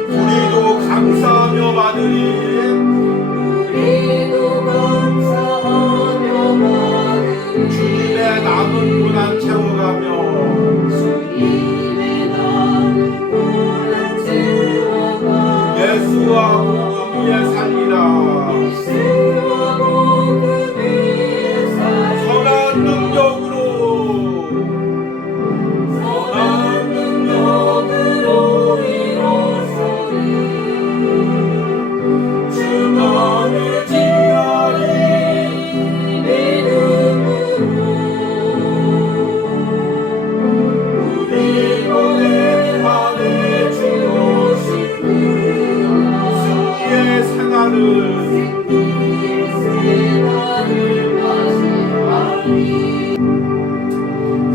우리도 감사하며 받으리 주님의 남은 고난 채워가며 예수와 복음 위에 살리라 선한 능력으로 일어서리 주만을 지하리 믿음으로 우리 god의 안에 주오신 승리의 생활을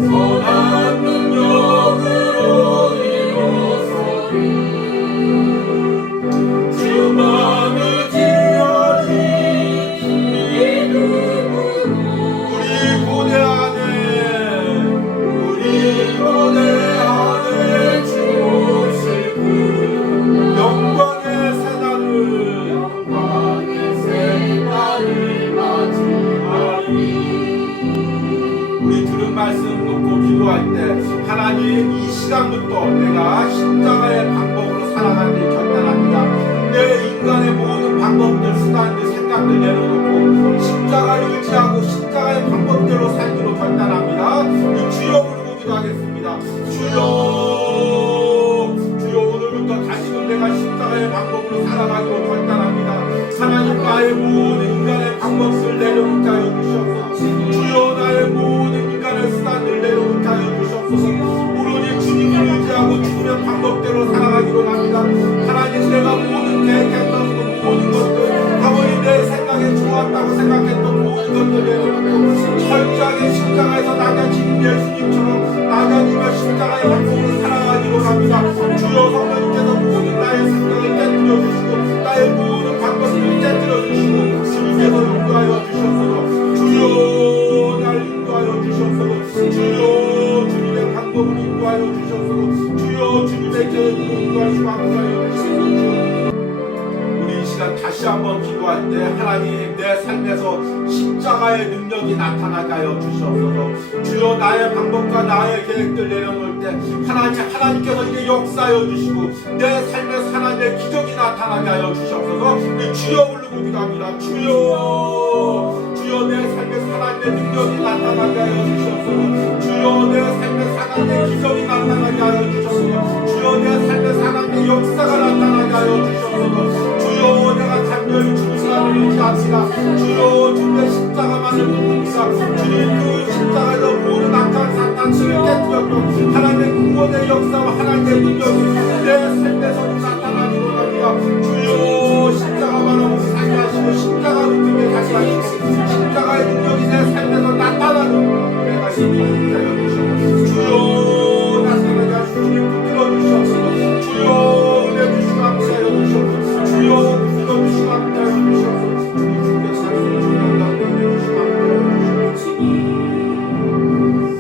선한 능력으로 일어서리 주만을 지하리 믿음으로 우리 고대 안에 주오실 그 영광의 새날을 맞이하리 우리 들은 말씀 놓고 기도할 때 하나님 이 시간부터 내가 십자가의 방법으로 살아가길 결단합니다. 내 인간의 모든 방법들, 수단들, 생각들 내려놓고 십자가를 의지하고 십자가의 방법대로 살기로 결단합니다. 그 주여 부르고 기도하겠습니다. 주여 오늘부터 다시금 내가 십자가의 방법으로 살아가기로 결단합니다. 하나님 나의 모든 인간의 방법을 내려놓게 하여 주시옵소서. 주여 나의 모든 인간의 수단을 내려놓게 하여 주시옵소서. 오로지 주님을 의지하고 주님의 방법대로 살아가기로 합니다. 하나님 내가 모든 계획했던 그 모든 것들 아버지 내 생각에 좋았다고 생각했던 모든 것들 내려놓고 철저하게 십자가에서 낮아진 예수님처럼 낮아지며 십자가의 방법으로 살아가기로 합니다. 주여 성령님께서 모든 나의 생각을 깨뜨려 주시고 나의 모든 방법을 깨뜨려 주시고 주님께서 인도하여 주시옵소서. 주여 날 인도하여 주시옵소서. 주여 주님의 방법을 인도하여 주시옵소서. 주여 주님의 계획으로 인도하시고 함께하여 주시옵소서. 우리 이 시간 다시 한번 기도할 때 하나님 내 삶에서 십자가의 능력이 나타나게 하여 주시옵소서. 주여 나의 방법과 나의 계획들 내려놓을 때 하나님께서 이제 역사하여 주시고 내 삶에서 하나님의 기적이 나타나게 하여 주시옵소서. 우리 주여 부르고 기도합니다. 주여 내 삶에서 하나님의 능력이 나타나게 하여 주시옵소서. 주여 내 삶에서 하나님의 기적이 나타나게 하여 주시옵소서. 주여 내 삶에서 하나님의 역사가 나타나게 하여 주시옵소서. 주여 내가 간절히 주님만을 의지합니다. 주여 주님의 십자가만을 믿습니다. 주님 그 십자가에서 모든 악한 사탄들을 깨뜨렸고 하나님의 구원의 역사와 하나님의 능력이 내 삶에서 나타나기로 합니다. 주여 십자가만을 살게 하시고 십자가 느끼게 다시 하시고 십자가의 능력이 내 삶에서 나타나는 내가 이기는 자여 주시옵소서. 주여 나타나게 하시고 주님 붙들어 주시옵소서. 주여 은혜 주시고 함께하여 주시옵소서. 주여 붙들어 주시고 함께하여 주시옵소서. 주님께서 살수 중요한 가운데 은혜 주시고 함께하여 주시옵소서.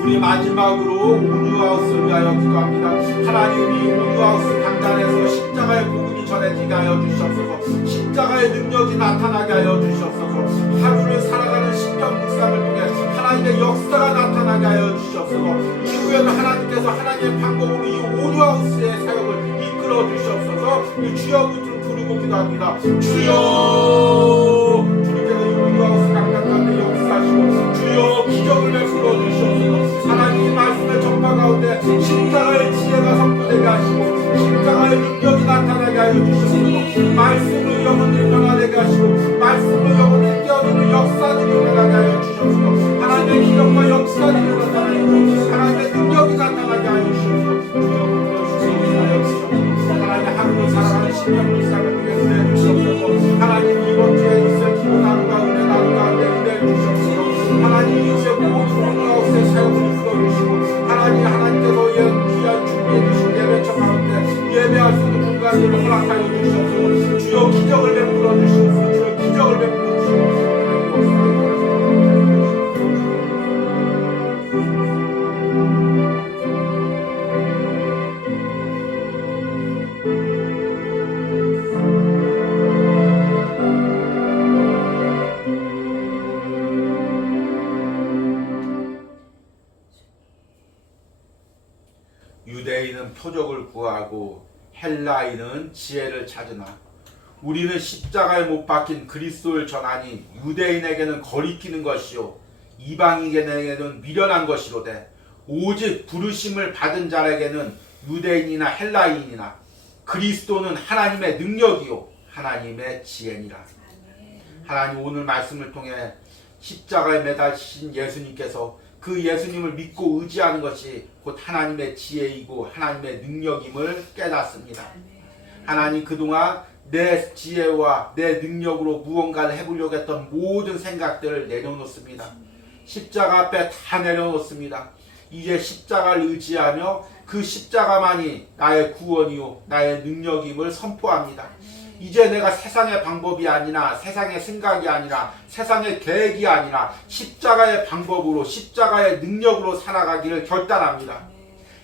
우리 마지막으로 우뉴하우스를 위하여 기도합니다. 하나님이 우뉴하우스 강단에서 십자가의 복음이 전해지게 하여 주시옵소서. 십자가의 능력이 나타나게 하여 주시옵소서. 하루를 살아가는 신경 묵상을 통해 하나님의 역사가 나타나게 나타나게 하여 주시옵소서. 이후에는 하나님께서 하나님의 방법으로 이 온유하우스의 사역을 이끌어 주시옵소서. 주여 부르고 기도합니다. 주여, 주님께서 이 온유하우스 강단 가운데 역사하시고 주여 기적을 베풀어 주시옵소서. 하나님의 말씀을 전파 가운데 십자가의 지혜가 선포되게 하시고 십자가의 능력이 나타나게 하여 주시옵소서. 말씀으로 영혼들이 변화되게 하시고 말씀으로 영혼들이 깨어지는 역사들이 일어나게 하여 주시옵소서. 하나님의 기적과 역사들이 일어나게 하여 주시옵소서. 하나님의 능력이 나타나게 하여 주시옵소서. 주여 하나님 하루를 살아가는 신령 일상을 위해 은혜 주시옵소서. 하나님 이번 주에 있을 기도 나누가 은혜 나누가 은혜 주시옵소서. 하나님 이후에 모든 온가운데 사역을 이끌어 주시고 하나님께서 귀한 준비해 주신 예배처 가운데 예배할 수 있는 공간들을 허락하여 주시옵소서. 주여 기적을 베풀어 주시옵소서. 주여 기적을 베풀어 주시옵소서. 유대인은 표적을 구하고 헬라인은 지혜를 찾으나 우리는 십자가에 못 박힌 그리스도를 전하니 유대인에게는 거리끼는 것이요 이방인에게는 미련한 것이로되 오직 부르심을 받은 자에게는 유대인이나 헬라인이나 그리스도는 하나님의 능력이요 하나님의 지혜니라. 하나님 오늘 말씀을 통해 십자가에 매달리신 예수님께서 그 예수님을 믿고 의지하는 것이 곧 하나님의 지혜이고 하나님의 능력임을 깨닫습니다. 하나님 그동안 내 지혜와 내 능력으로 무언가를 해보려고 했던 모든 생각들을 내려놓습니다. 십자가 앞에 다 내려놓습니다. 이제 십자가를 의지하며 그 십자가만이 나의 구원이요 나의 능력임을 선포합니다. 이제 내가 세상의 방법이 아니라 세상의 생각이 아니라 세상의 계획이 아니라 십자가의 방법으로 십자가의 능력으로 살아가기를 결단합니다.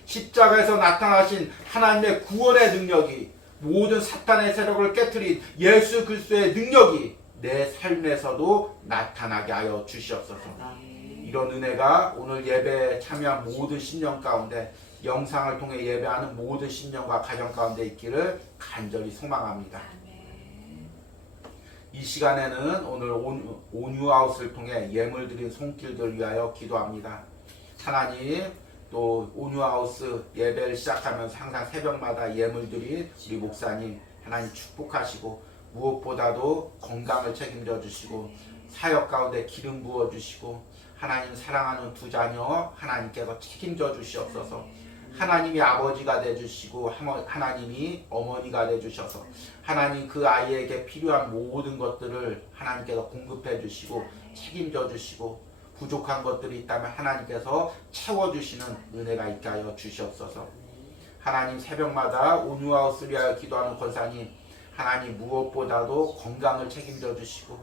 십자가에서 나타나신 하나님의 구원의 능력이 모든 사탄의 세력을 깨트린 예수 그리스도의 능력이 내 삶에서도 나타나게 하여 주시옵소서. 이런 은혜가 오늘 예배에 참여한 모든 심령 가운데 영상을 통해 예배하는 모든 심령과 가정 가운데 있기를 간절히 소망합니다. 이 시간에는 오늘 온유아웃을 통해 예물 드린 손길들 위하여 기도합니다. 하나님 또 온유하우스 예배를 시작하면서 항상 새벽마다 예물 드린 우리 목사님 하나님 축복하시고 무엇보다도 건강을 책임져 주시고 사역 가운데 기름 부어 주시고 하나님 사랑하는 두 자녀 하나님께서 책임져 주시옵소서. 하나님이 아버지가 되주시고 하나님이 어머니가 되주셔서 하나님 그 아이에게 필요한 모든 것들을 하나님께서 공급해 주시고 책임져 주시고 부족한 것들이 있다면 하나님께서 채워주시는 은혜가 있게 하여 주시옵소서. 하나님 새벽마다 온유하우스를 위하여 기도하는 권사님 하나님 무엇보다도 건강을 책임져 주시고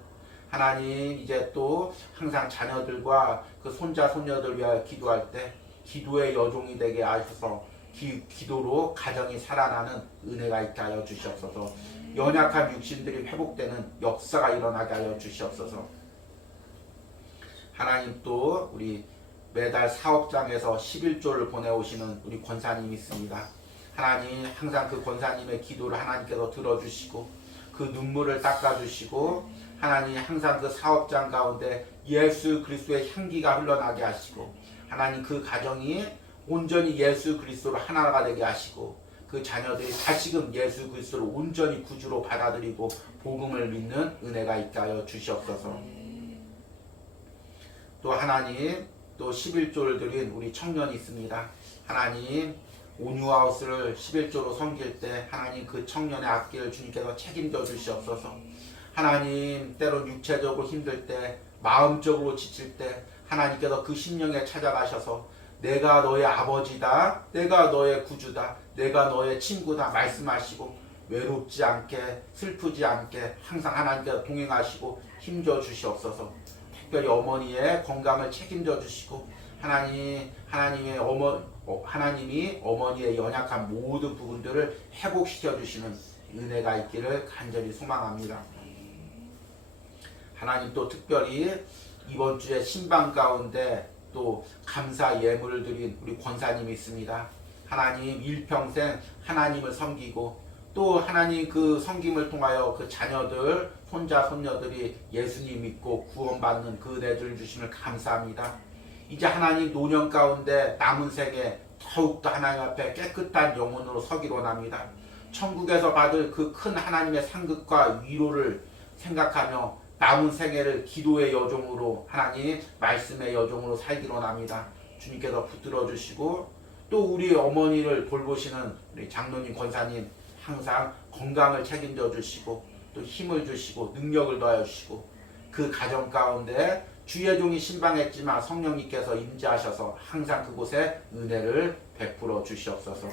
하나님 이제 또 항상 자녀들과 그 손자 손녀들 위하여 기도할 때 기도의 여종이 되게 하셔서 기도로 가정이 살아나는 은혜가 있게 하여 주시옵소서. 연약한 육신들이 회복되는 역사가 일어나게 하여 주시옵소서. 하나님 또 우리 매달 사업장에서 11조를 보내오시는 우리 권사님이 있습니다. 하나님 항상 그 권사님의 기도를 하나님께서 들어주시고 그 눈물을 닦아주시고 하나님 항상 그 사업장 가운데 예수 그리스도의 향기가 흘러나게 하시고 하나님 그 가정이 온전히 예수 그리스도로 하나가 되게 하시고 그 자녀들이 다시금 예수 그리스도를 온전히 구주로 받아들이고 복음을 믿는 은혜가 있게 하여 주시옵소서. 또 하나님 또 11조를 드린 우리 청년이 있습니다. 하나님 온유하우스를 11조로 섬길 때 하나님 그 청년의 앞길을 주님께서 책임져 주시옵소서. 하나님 때론 육체적으로 힘들 때 마음적으로 지칠 때 하나님께서 그 심령에 찾아가셔서 내가 너의 아버지다, 내가 너의 구주다, 내가 너의 친구다 말씀하시고 외롭지 않게 슬프지 않게 항상 하나님께서 동행하시고 힘줘 주시옵소서. 특별히 어머니의 건강을 책임져 주시고 하나님이 어머니의 연약한 모든 부분들을 회복시켜 주시는 은혜가 있기를 간절히 소망합니다. 하나님 또 특별히 이번 주에 신방 가운데 또 감사 예물을 드린 우리 권사님이 있습니다. 하나님 일평생 하나님을 섬기고 또 하나님 그 섬김을 통하여 그 자녀들 손자 손녀들이 예수님 믿고 구원받는 그 은혜를 주심을 감사합니다. 이제 하나님 노년 가운데 남은 생에 더욱더 하나님 앞에 깨끗한 영혼으로 서기로 합니다. 천국에서 받을 그 큰 하나님의 상급과 위로를 생각하며 남은 생애를 기도의 여종으로 하나님 말씀의 여종으로 살기로 합니다. 주님께서 붙들어 주시고 또 우리 어머니를 돌보시는 우리 장로님 권사님 항상 건강을 책임져 주시고 또 힘을 주시고 능력을 더하여 주시고 그 가정 가운데 주의 종이 신방했지만 성령님께서 임재하셔서 항상 그곳에 은혜를 베풀어 주시옵소서.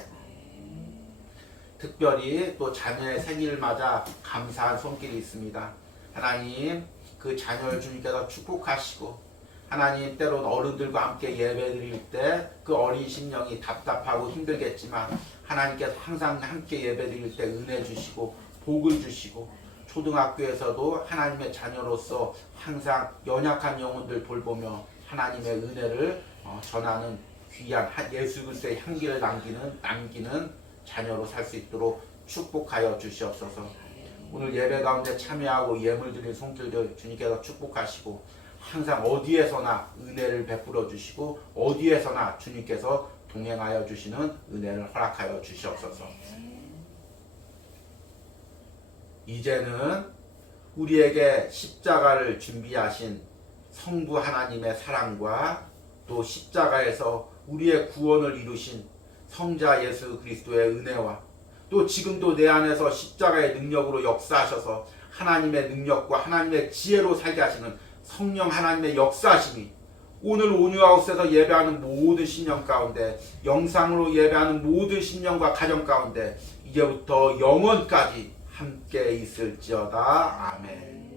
특별히 또 자녀의 생일을 맞아 감사한 손길이 있습니다. 하나님 그 자녀를 주님께서 축복하시고 하나님 때론 어른들과 함께 예배드릴 때 그 어린 심령이 답답하고 힘들겠지만 하나님께서 항상 함께 예배드릴 때 은혜 주시고 복을 주시고 초등학교에서도 하나님의 자녀로서 항상 연약한 영혼들 돌보며 하나님의 은혜를 전하는 귀한 예수 그리스도의 향기를 남기는 자녀로 살 수 있도록 축복하여 주시옵소서. 오늘 예배 가운데 참여하고 예물 드린 손길들 주님께서 축복하시고 항상 어디에서나 은혜를 베풀어 주시고 어디에서나 주님께서 동행하여 주시는 은혜를 허락하여 주시옵소서. 이제는 우리에게 십자가를 준비하신 성부 하나님의 사랑과 또 십자가에서 우리의 구원을 이루신 성자 예수 그리스도의 은혜와 또 지금도 내 안에서 십자가의 능력으로 역사하셔서 하나님의 능력과 하나님의 지혜로 살게 하시는 성령 하나님의 역사하심이 오늘 온유하우스에서 예배하는 모든 신령 가운데 영상으로 예배하는 모든 신령과 가정 가운데 이제부터 영원까지 함께 있을지어다. 아멘.